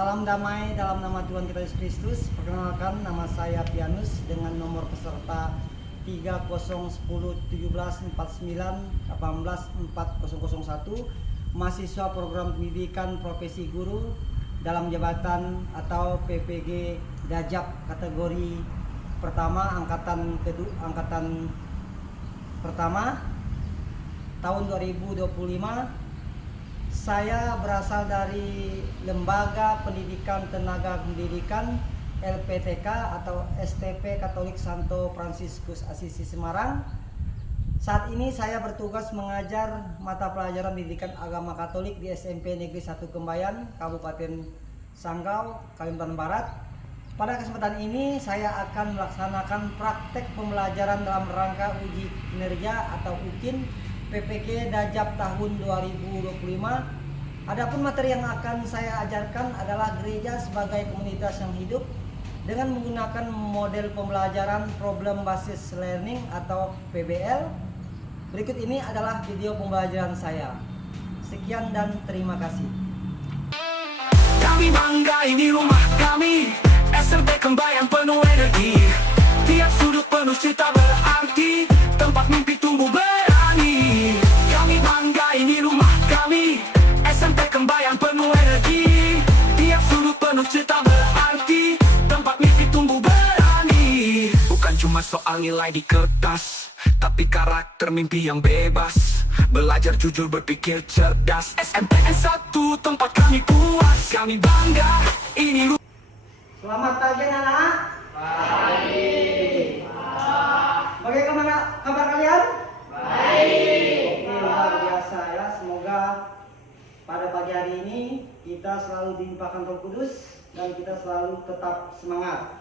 Salam damai dalam nama Tuhan kita Yesus Kristus. Perkenalkan, nama saya Pianus dengan nomor peserta 30101749184001, mahasiswa program pendidikan profesi guru dalam jabatan atau PPG Dajab kategori pertama angkatan pertama tahun 2025. Saya berasal dari Lembaga Pendidikan Tenaga Pendidikan LPTK atau STP Katolik Santo Fransiskus Asisi Semarang. Saat ini saya bertugas mengajar mata pelajaran pendidikan agama Katolik di SMP Negeri 1 Kembayan, Kabupaten Sanggau, Kalimantan Barat. Pada kesempatan ini saya akan melaksanakan praktek pembelajaran dalam rangka uji kinerja atau UKIN PPK Dajab tahun 2025. Adapun materi yang akan saya ajarkan adalah gereja sebagai komunitas yang hidup dengan menggunakan model pembelajaran problem basis learning atau PBL. Berikut ini adalah video pembelajaran saya. Sekian dan terima kasih. Kami bangga, ini rumah kami, SMP Kembayan penuh energi. Tiap sudut penuh cerita berarti, tempat mimpi tumbuh berani. Kami bangga, ini rumah kami, SMP Kembayan penuh energi. Tiap sudut penuh cerita berarti, tempat mimpi tumbuh berani. Bukan cuma soal nilai di kertas, tapi karakter mimpi yang bebas. Belajar jujur, berpikir cerdas. SMPN 1 tempat kami puas. Kami bangga, ini rumah. Selamat pagi anak-anak. Pagi. Bagaimana kabar kalian? Baik. Oke, luar biasa ya. Semoga pada pagi hari ini kita selalu dilimpahkan Roh Kudus dan kita selalu tetap semangat.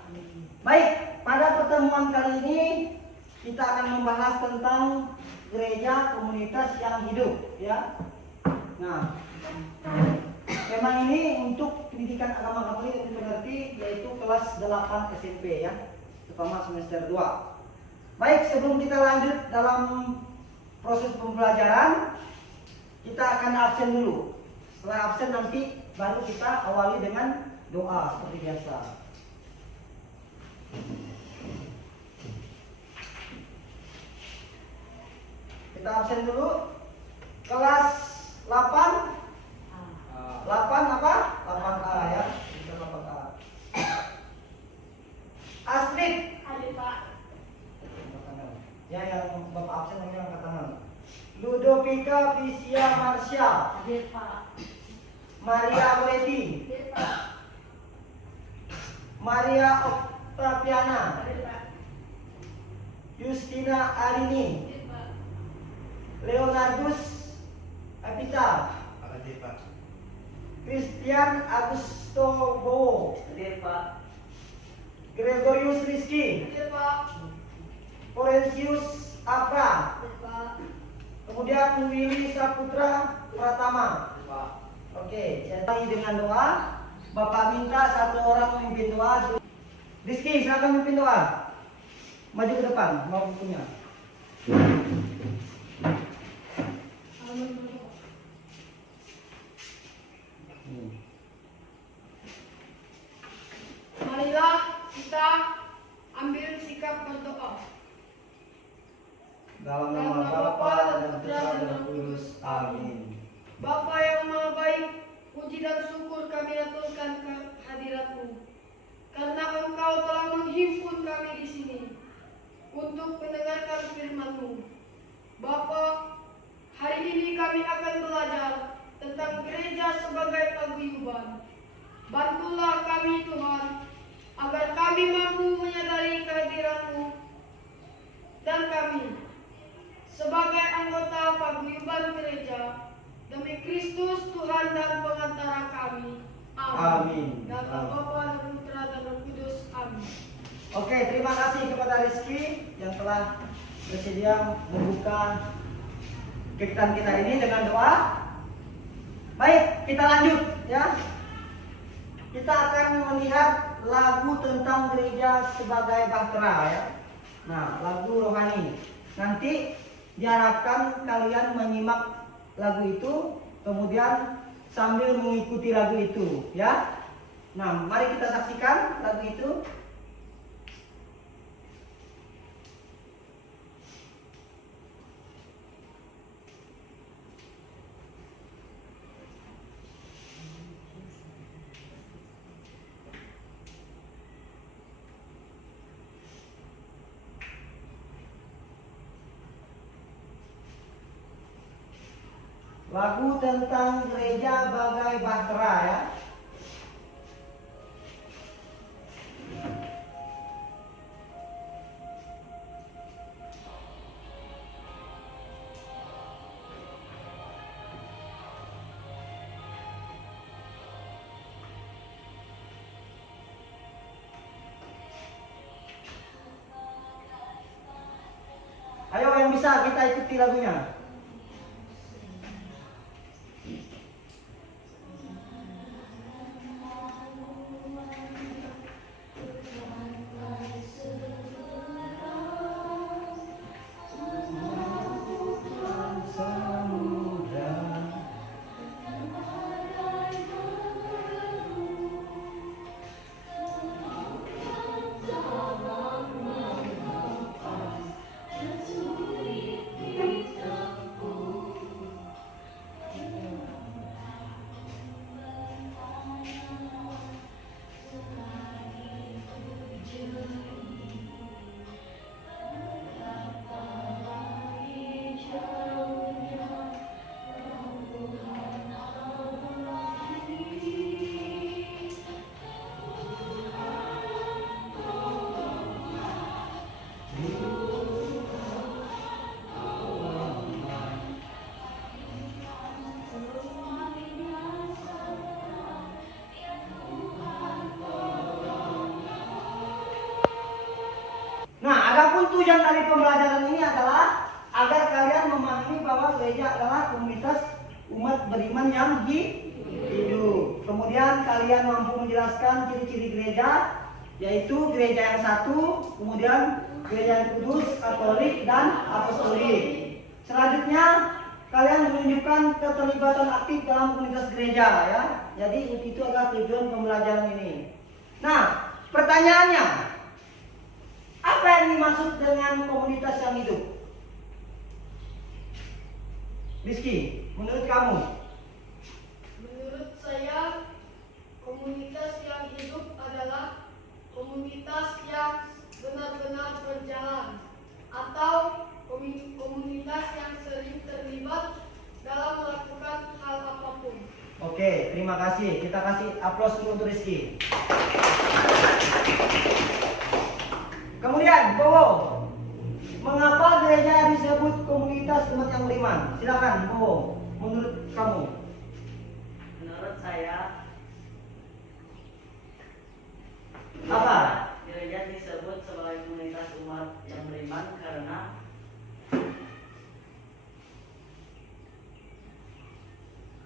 Baik, pada pertemuan kali ini kita akan membahas tentang gereja komunitas yang hidup ya. Nah, tema ini untuk pendidikan agama Katolik yang dimengerti, yaitu kelas 8 SMP ya, terutama semester 2. Baik, sebelum kita lanjut dalam proses pembelajaran, kita akan absen dulu. Setelah absen nanti baru kita awali dengan doa seperti biasa. Kita absen dulu. Kelas 8 apa? 8A ya. Kita 8A. Astrid. Hadir Pak. Ya, yang Bapak absen namanya angkat tangan. Ludovika Prisia Marsha. Hadir Pak. Maria Aureti. Hadir Pak. Maria Octaviana. Hadir Pak. Justina Arini. Hadir Pak. Leonardus Epita. Hadir Pak. Christian Augusto Bowo. Hadir Pak. Gregorius Rizky. Hadir Pak. Forensius Afra. Hadir Pak. Kemudian Willy Saputra Pratama. Pak. Oke, saya mulai dengan doa. Bapak minta satu orang memimpin doa. Rizky, silakan memimpin doa. Maju ke depan, mau bukunya. Marilah kita ambil sikap berdoa. Dalam nama Bapa dan Putra dan Roh Kudus. Amin. Bapa yang Maha Baik, puji dan syukur kami aturkan ke hadirat-Mu, karena Engkau telah menghimpun kami di sini untuk mendengarkan firman-Mu. Bapa, hari ini kami akan belajar tentang gereja sebagai paguyuban. Bantulah kami Tuhan, agar kami mampu menyadari kehadiran-Mu dan kami sebagai anggota paguyuban gereja, demi Kristus Tuhan dan pengantara kami. Amin. Dalam nama Bapa dan Putra dan Roh Kudus. Amin. Oke, terima kasih kepada Rizky yang telah bersedia membuka kegiatan kita ini dengan doa. Baik, kita lanjut ya. Kita akan melihat lagu tentang gereja sebagai bahtera ya. Nah, lagu rohani. Nanti diharapkan kalian menyimak lagu itu, kemudian sambil mengikuti lagu itu ya. Nah, mari kita saksikan lagu itu. Lagu tentang gereja bagai bahtera ya. Ayo yang bisa kita ikuti lagunya. Nah, adapun tujuan dari pembelajaran ini adalah agar kalian memahami bahwa gereja adalah komunitas umat beriman yang hidup. Kemudian kalian mampu menjelaskan ciri-ciri gereja, yaitu gereja yang satu, kemudian gereja yang kudus, katolik, dan apostolik. Selanjutnya kalian menunjukkan keterlibatan aktif dalam komunitas gereja ya. Jadi itu adalah tujuan pembelajaran ini. Nah, pertanyaannya, apa yang dimaksud dengan komunitas yang hidup? Rizky, menurut kamu? Menurut saya, komunitas yang hidup adalah komunitas yang benar-benar berjalan atau komunitas yang sering terlibat dalam melakukan hal apapun. Oke, terima kasih. Kita kasih aplaus dulu untuk Rizky. Kemudian, Bowo, mengapa gereja disebut komunitas umat yang beriman? Silakan, Bowo, menurut kamu. Menurut saya, Apa? gereja disebut sebagai komunitas umat yang beriman karena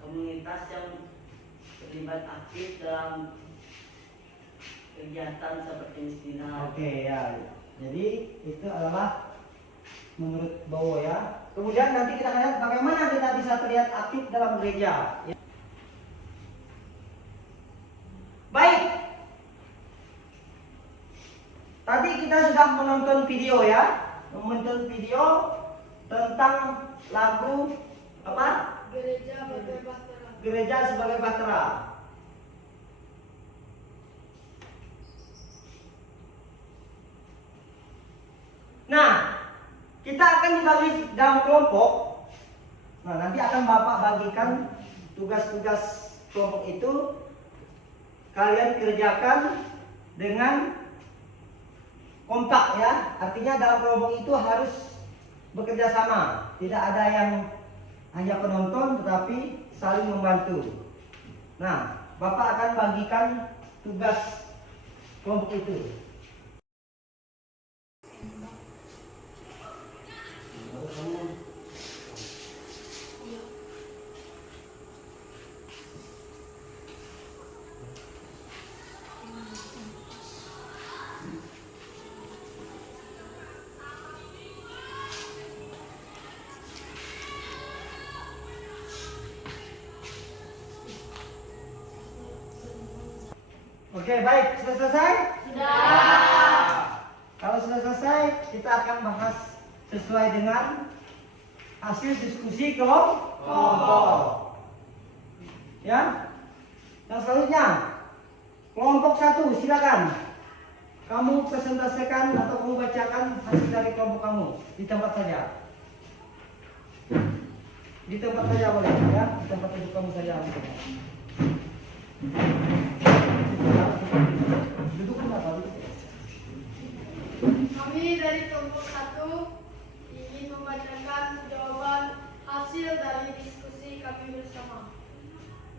komunitas yang terlibat aktif dalam kegiatan seperti mistina. Oke ya. Jadi itu adalah menurut Bowo ya. Kemudian nanti kita lihat bagaimana kita bisa terlihat aktif dalam gereja. Ya. Baik. Tadi kita sudah menonton video ya, menonton video tentang lagu apa? Gereja bagai bahtera. Gereja sebagai bahtera. Nah, kita akan dibagi dalam kelompok. Nah, nanti akan Bapak bagikan tugas-tugas kelompok itu. Kalian kerjakan dengan kompak ya. Artinya dalam kelompok itu harus bekerja sama. Tidak ada yang hanya penonton tetapi saling membantu. Nah, Bapak akan bagikan tugas kelompok itu. Oke, baik. Sudah selesai? Sudah. Kalau sudah selesai, kita akan bahas sesuai dengan hasil diskusi kelompok. Ya. Yang selanjutnya, kelompok 1, silakan. Kamu presentasikan atau kamu bacakan hasil dari kelompok kamu di tempat saja. Di tempat saja boleh ya, di tempat duduk kamu saja. Duduk kenapa? Kami dari kelompok 1 ingin membacakan jawaban hasil dari diskusi kami bersama.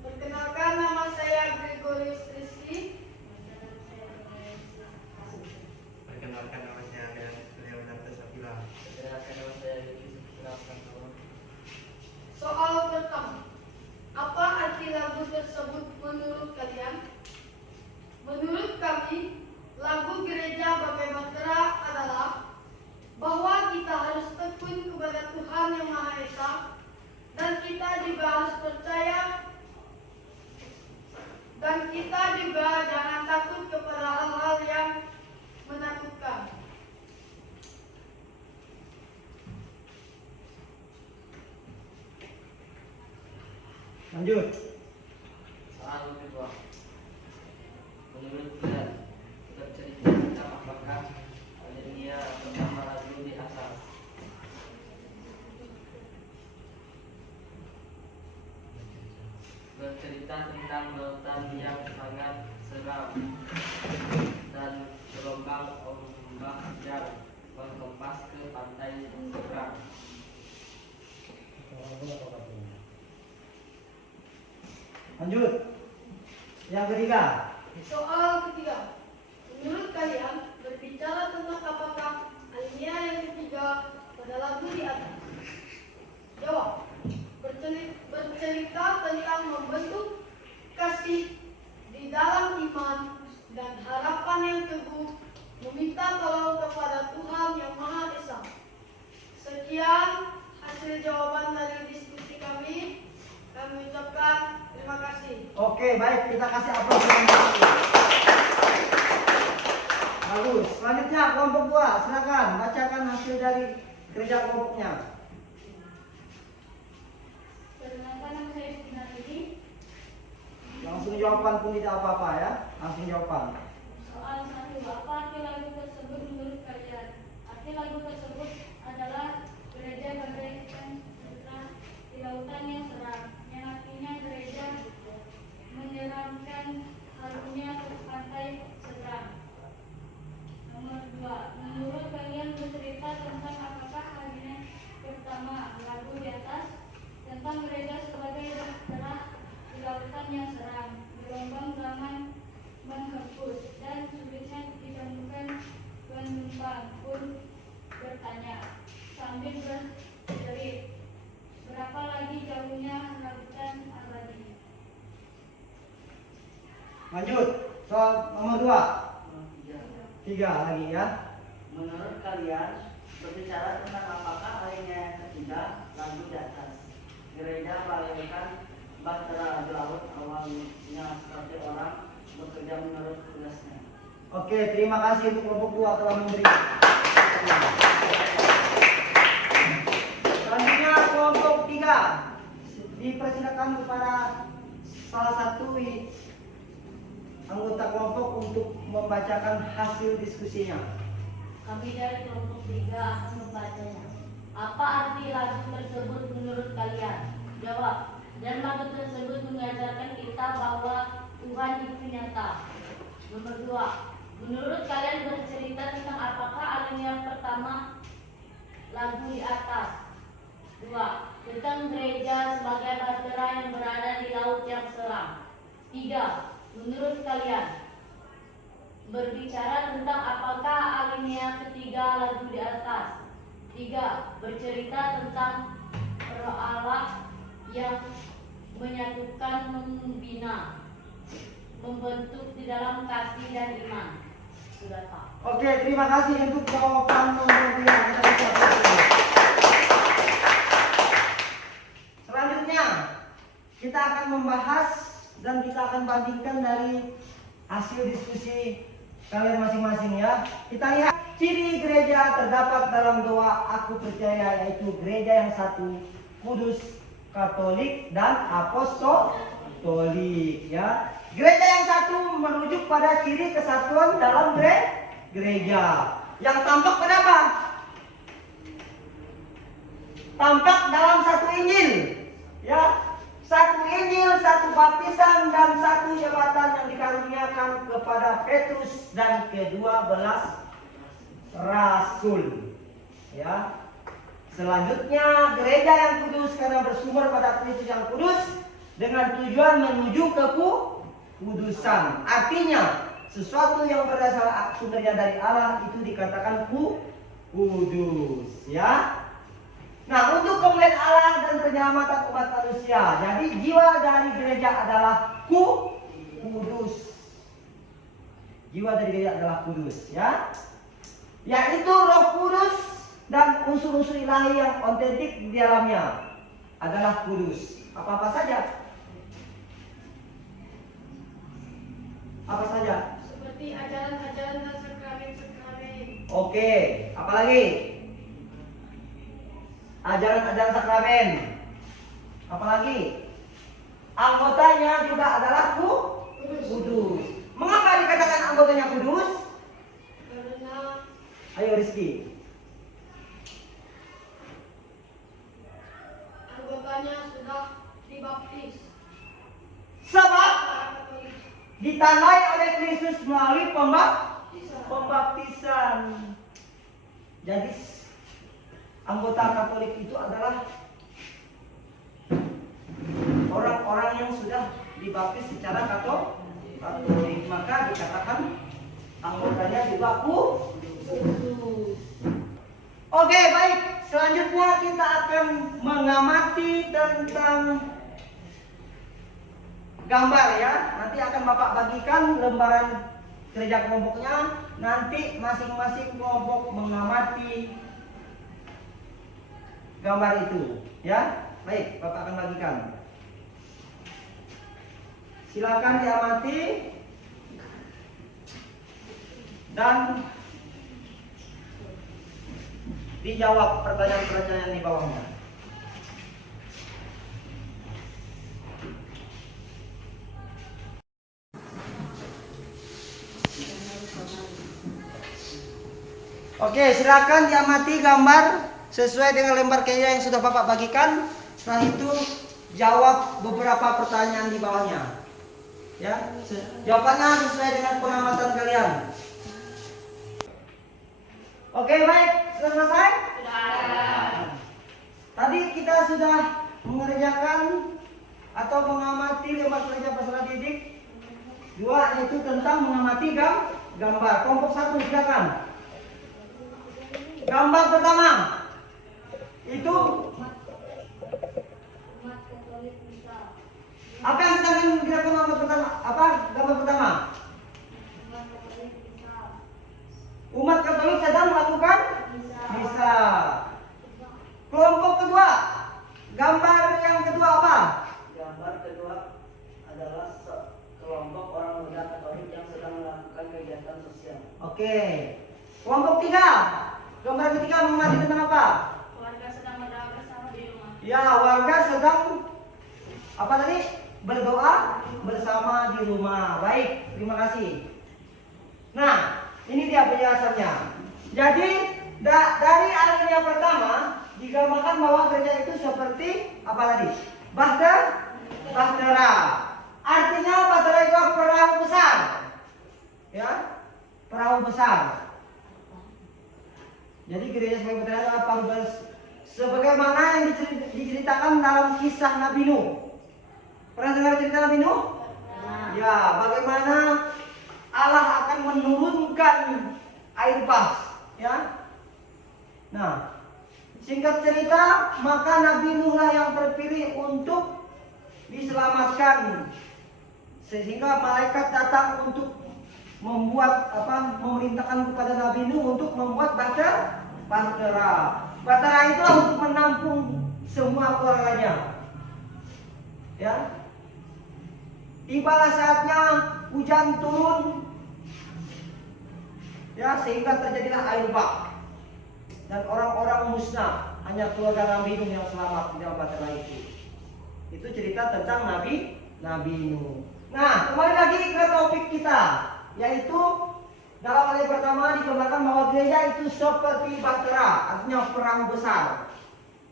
Perkenalkan, nama saya Gregorius Rizky. Perkenalkan, nama saya Leonardo Sapila. Perkenalkan, nama saya Yusuf Surapan. Soal pertama, apa arti lagu tersebut menurut kalian? Menurut kami, lagu Gereja Bagai Bahtera adalah bahwa kita harus tekun kepada Tuhan Yang Maha Esa dan kita juga harus percaya dan kita juga jangan takut kepada hal-hal yang menakutkan. Lanjut. Soal kedua, menurut kalian bercerita tentang apakah alinea pertama lagu di atas? Bercerita tentang lautan yang sangat seram dan gelombang ombak yang menghempas ke pantai seberang. Lanjut. Yang ketiga. Soal ketiga, menurut kalian berbicara tentang apakah alinea yang ketiga pada lagu di atas? Jawab. Bercerita tentang membentuk kasih di dalam iman dan harapan yang teguh, meminta tolong kepada Tuhan Yang Maha Esa. Sekian hasil jawaban dari diskusi kami. Kami ucapkan terima kasih. Oke, baik, kita kasih aplaus. Bagus. Selanjutnya kelompok 2, silakan bacakan hasil dari kerja kelompoknya. Perkenalkan, nama saya Justina Tini. Langsung jawaban pun tidak apa-apa ya. Langsung jawaban. Soal 1, apa arti lagu tersebut menurut kalian? Arti lagu tersebut adalah gereja bagaikan putra di lautan yang seram, yang artinya gereja menyeramkan harunya ke pantai seberang. Nomor 2, menurut kalian bercerita tentang apakah alinea pertama lagu di atas? Tentang gereja sebagai bahtera di lautan yang seram, gelombang zaman menghembus dan sulitnya ditemukan penumpang pun bertanya sambil berjerit, berapa lagi jauhnya lautan abadi? Lanjut. Soal nomor 2. 3 lagi ya. Menurut kalian berbicara tentang apakah alinea yang ketiga lagu di atas? Gereja bagaikan bahtera di laut, awalnya seperti orang bekerja menurut tugasnya. Oke, terima kasih untuk kelompok 2 telah memberi. Selanjutnya kelompok 3. Dipersilakan kepada salah satu anggota kelompok untuk membacakan hasil diskusinya. Kami dari kelompok 3 akan membacanya. Apa arti lagu tersebut menurut kalian? Jawab. Dan lagu tersebut mengajarkan kita bahwa Tuhan itu nyata. Nomor 2. Menurut kalian bercerita tentang apakah alinea pertama lagu di atas? 2. Tentang gereja sebagai bahtera yang berada di laut yang seram. 3. Menurut kalian berbicara tentang apakah alinea ketiga lagu di atas? 3. Bercerita tentang Roh Allah yang menyatukan, membina, membentuk di dalam kasih dan iman. Sudah tak. Oke, terima kasih untuk jawaban nomor 2. Kita ucapkan. Selanjutnya kita akan membahas dan kita akan bandingkan dari hasil diskusi kalian masing-masing ya. Kita lihat ciri gereja terdapat dalam doa aku percaya, yaitu gereja yang satu, kudus, katolik, dan apostolik ya. Gereja yang satu merujuk pada ciri kesatuan dalam gereja. Yang tampak pada apa? Tampak dalam satu Injil ya. Satu Injil, satu baptisan, dan satu jabatan yang dikaruniakan kepada Petrus dan ke-12 rasul. Ya. Selanjutnya gereja yang kudus karena bersumber pada Kristus yang kudus dengan tujuan menuju ke kudusan. Artinya sesuatu yang berasal sumbernya dari Allah itu dikatakan kudus. Ya. Nah, untuk kemuliaan Allah dan penyelamatan umat manusia. Jadi jiwa dari gereja adalah kudus. Jiwa dari gereja adalah kudus, ya. Yaitu Roh Kudus dan unsur-unsur ilahi yang otentik di dalamnya adalah kudus. Apa-apa saja? Apa saja? Seperti ajaran-ajaran dan sakramen-sakramen. Oke, apalagi? Ajaran-ajaran sakramen. Apalagi? Anggotanya juga adalah kudus. Mengapa dikatakan anggotanya kudus? Karena Ayo Rizky. anggotanya sudah dibaptis. Sebab Para Katolik. ditandai oleh Kristus melalui pembaptisan. Jadi anggota Katolik itu adalah orang-orang yang sudah dibaptis secara Katolik, maka dikatakan anggotanya juga kudus. Oke, baik. Selanjutnya kita akan mengamati tentang gambar ya. Nanti akan Bapak bagikan lembaran gereja kelompoknya. Nanti masing-masing kelompok mengamati gambar itu ya. Baik, Bapak akan bagikan. Silakan diamati dan dijawab pertanyaan-pertanyaan di bawahnya. Oke, silakan diamati gambar sesuai dengan lembar kerja yang sudah Bapak bagikan. Setelah itu jawab beberapa pertanyaan di bawahnya. Ya, jawabannya sesuai dengan pengamatan kalian. Oke, baik, sudah selesai? Tadi kita sudah mengerjakan atau mengamati lembar kerja peserta didik 2, yaitu tentang mengamati gambar. Kelompok 1 silakan. Gambar pertama itu Umat Katolik bisa. apa yang sedang dilakukan gambar pertama? Apa gambar pertama? Umat Katolik bisa. Umat Katolik sedang melakukan misa. Kelompok kedua, gambar yang kedua apa? Gambar kedua adalah kelompok orang muda Katolik yang sedang melakukan kegiatan sosial. Oke. Kelompok 3, gambar ketiga mengamati tentang apa? Keluarga sedang berdoa bersama di rumah. Ya, warga sedang apa tadi? Berdoa bersama di rumah. Baik, terima kasih. Nah, ini dia penjelasannya. Jadi dari alinea pertama digambarkan bahwa gereja itu seperti apa tadi? Bahtera. Artinya bahtera itu perahu besar. Ya, perahu besar. Jadi gereja sebagai bahtera adalah perahu besar. Sebagaimana yang diceritakan dalam kisah Nabi Nuh. Pernah dengar cerita Nabi Nuh? Ya, bagaimana Allah akan menurunkan air bah, ya. Nah, singkat cerita, maka Nabi Nuhlah yang terpilih untuk diselamatkan, sehingga malaikat datang untuk memerintahkan kepada Nabi Nuh untuk membuat bahtera. Bahtera itu untuk menampung semua keluarganya. Ya. Tibalah saatnya hujan turun, ya, sehingga terjadilah air bah dan orang-orang musnah, hanya keluarga Nabi Nuh yang selamat di dalam bahtera itu. Itu cerita tentang Nabi Nuh. Nah, kembali lagi ke topik kita, yaitu dalam hal yang pertama digambarkan bahwa gereja itu seperti bahtera, artinya perahu besar.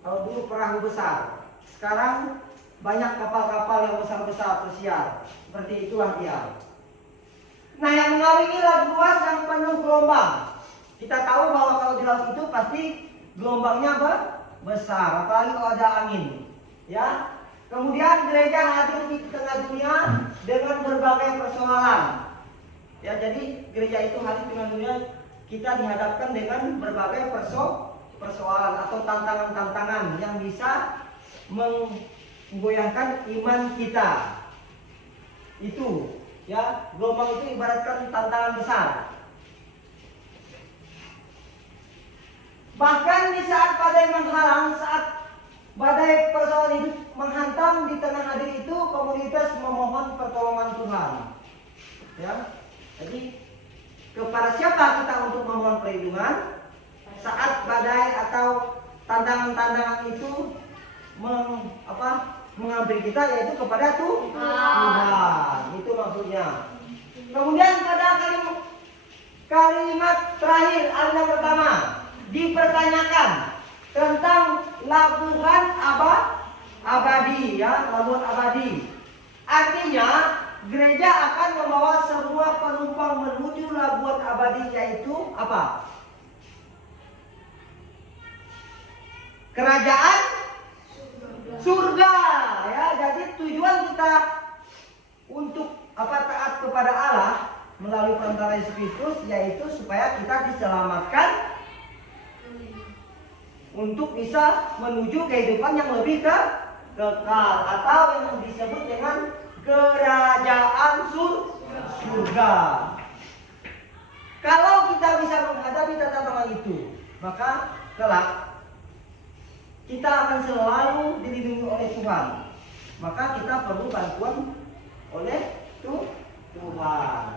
Kalau dulu perahu besar, sekarang banyak kapal-kapal yang besar-besar tersiar. Seperti itulah dia. Nah, yang mengawingi laut luas yang penuh gelombang. Kita tahu bahwa kalau di laut itu pasti gelombangnya besar, apalagi kalau ada angin. Ya. Kemudian gereja hadir di tengah dunia dengan berbagai persoalan. Ya, jadi gereja itu hadir di tengah dunia, kita dihadapkan dengan berbagai persoalan atau tantangan-tantangan yang bisa menggoyahkan iman kita. Itu, ya, gelombang itu ibaratkan tantangan besar. Bahkan di saat badai menghalang, saat badai persoalan hidup menghantam, di tengah hadir itu komunitas memohon pertolongan Tuhan. Ya, jadi kepada siapa kita untuk memohon perlindungan saat badai atau tantangan-tantangan itu mengambil kita, yaitu kepada Tuhan. Itu maksudnya. Kemudian pada kalimat terakhir ayat yang pertama dipertanyakan tentang labuhan abadi, ya, labuhan abadi. Artinya gereja akan membawa semua penumpang menuju labuhan abadi, yaitu apa? Kerajaan surga, ya. Jadi tujuan kita untuk taat kepada Allah melalui perantara Yesus Kristus, yaitu supaya kita diselamatkan untuk bisa menuju kehidupan yang lebih kekal, atau yang disebut dengan kerajaan surga. Kalau kita bisa menghadapi tantangan itu, maka kelak kita akan selalu dilindungi oleh Tuhan. Maka kita perlu bantuan oleh Tuhan.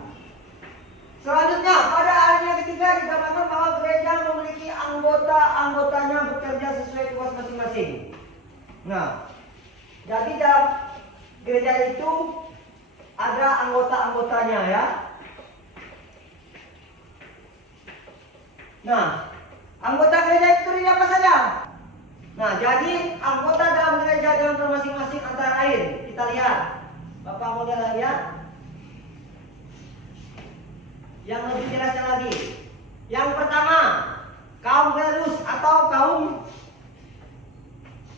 Selanjutnya, pada ayat yang ketiga digambarkan bahwa gereja memiliki anggotanya bekerja sesuai tugas masing-masing. Nah, jadi dalam gereja itu ada anggota-anggotanya, ya. Nah, anggota gereja itu terdiri apa saja? Nah, jadi anggota dalam gereja dalam masing-masing antara lain. Kita lihat. Bapak mau lihat? Yang lebih jelasnya lagi. Yang pertama, kaum klerus atau kaum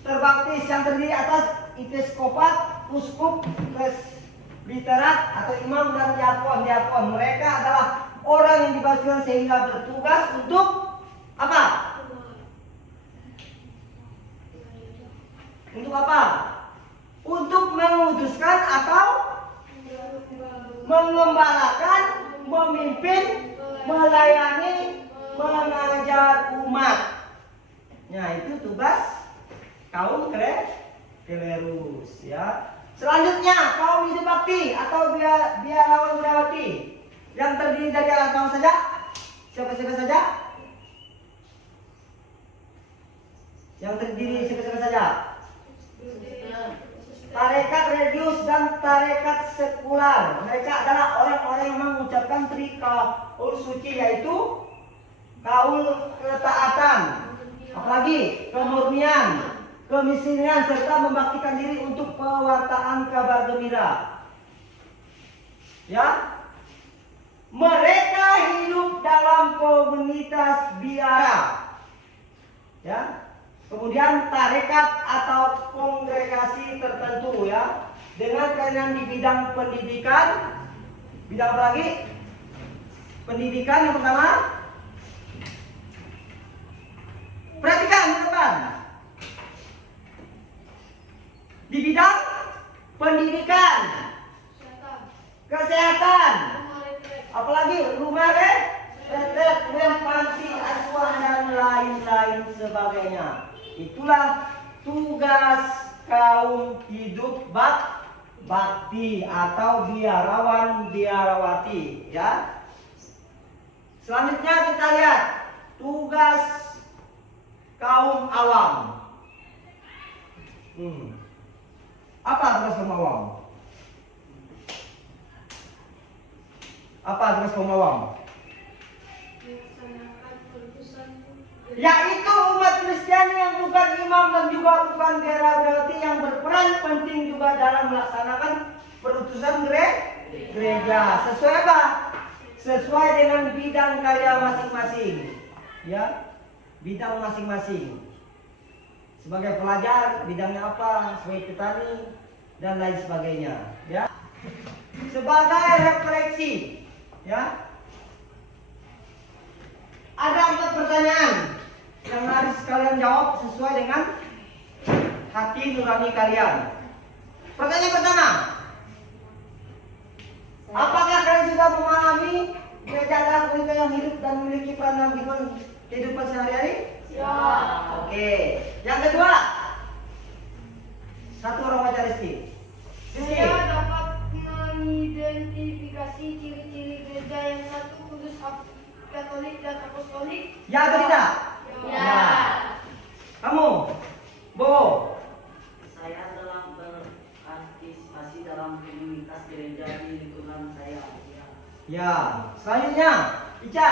terbaptis yang terdiri atas episkopat, uskup, presbiterat atau imam dan diakon. Mereka adalah orang yang dibaptiskan sehingga bertugas untuk apa? Untuk apa? Untuk menguduskan atau mengembalakan, memimpin, melayani, mengajar umat. Nah, itu tugas kaum klerus, ya. Selanjutnya, kaum hidup bakti atau biarawan budayawati yang terdiri dari apa saja? Siapa-siapa saja? Yang terdiri siapa-siapa saja? Tarekat religius dan tarekat sekular. Mereka adalah orang-orang yang mengucapkan kaul suci, yaitu kaul ketaatan, apalagi kemurnian, kemiskinan, serta membaktikan diri untuk pewartaan kabar gembira. Ya, mereka hidup dalam komunitas biara. Ya. Kemudian tarekat atau kongregasi tertentu, ya, dengan kainan di bidang pendidikan. Bidang apa lagi? Pendidikan yang pertama. Perhatikan di depan. Di bidang pendidikan, kesehatan, apalagi rumah retret, panti asuhan dan lain-lain sebagainya. Itulah tugas kaum hidup bakti atau biarawan biarawati, ya. Selanjutnya kita lihat tugas kaum awam. Apa tugas kaum awam? Apa tugas kaum awam? Melaksanakan putusan Yaitu umat Kristiani yang bukan imam dan juga bukan biarawati yang berperan penting juga dalam melaksanakan perutusan gereja. Sesuai apa? Sesuai dengan bidang karya masing-masing, ya, bidang masing-masing. Sebagai pelajar bidangnya apa? Sebagai petani dan lain sebagainya, ya. Sebagai refleksi, ya. Ada 4 pertanyaan yang harus kalian jawab sesuai dengan hati nurani kalian. Pertanyaan pertama, apakah kalian sudah memahami gereja adalah komunitas yang hidup dan memiliki peran dalam kehidupan sehari-hari? Ya. Oke. Yang kedua, satu orang baca Rizky. Saya dapat mengidentifikasi ciri-ciri gereja yang satu kudus, Katolik dan Apostolik. Ya atau tidak? Ya. Kamu, Bo. Saya telah berpartisipasi dalam komunitas gereja di lingkungan saya. Ya. Selanjutnya, Ica.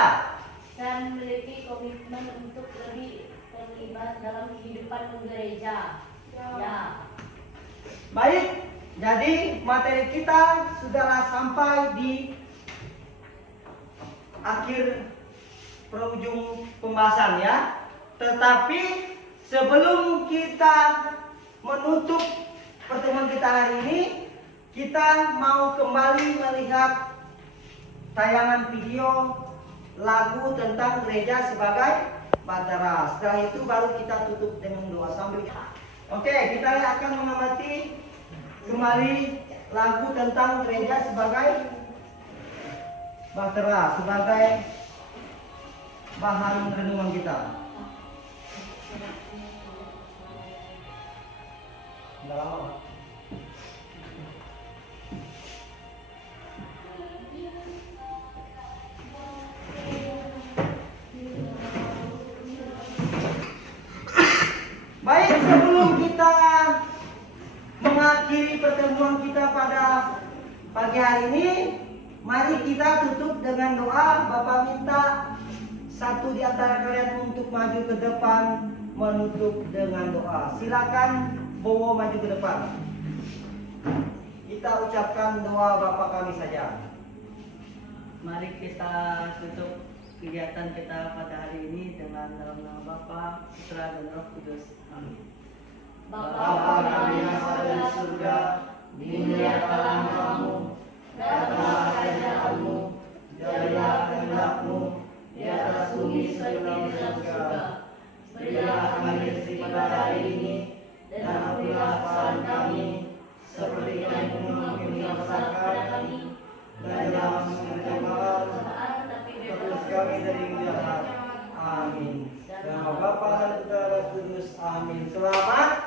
Saya memiliki komitmen untuk lebih terlibat dalam kehidupan gereja. Ya. Baik. Jadi materi kita sudahlah sampai di akhir penghujung pembahasan, ya. Tetapi sebelum kita menutup pertemuan kita hari ini, kita mau kembali melihat tayangan video lagu tentang gereja sebagai Batara. Setelah itu baru kita tutup dengan doa sambil. Oke, kita akan mengamati kembali lagu tentang gereja sebagai Batara, sebagai bahan renungan kita. Udah lama. Baik, sebelum kita mengakhiri pertemuan kita pada pagi hari ini, mari kita tutup dengan doa. Bapak minta satu di antara kalian untuk maju ke depan menutup dengan doa. Silakan Bowo maju ke depan. Kita ucapkan doa Bapa kami saja. Mari kita tutup kegiatan kita pada hari ini dengan dalam nama Bapa, Putra dan Roh Kudus. Amin. Bapa kami yang ada di surga, dimuliakanlah namamu, datanglah kerajaanmu, jadilah kehendak-mu di atas bumi seperti di dalam surga. Berilah kami rezeki pada hari ini, dan ampunilah kesalahan kami, seperti kami pun mengampuni kesalahan kepada kami, dan jangan masuk ke dalam tapi bebaskan kami dari yang jahat. Amin. Nama Bapa dan Putra dan Roh Kudus. Amin. Selamat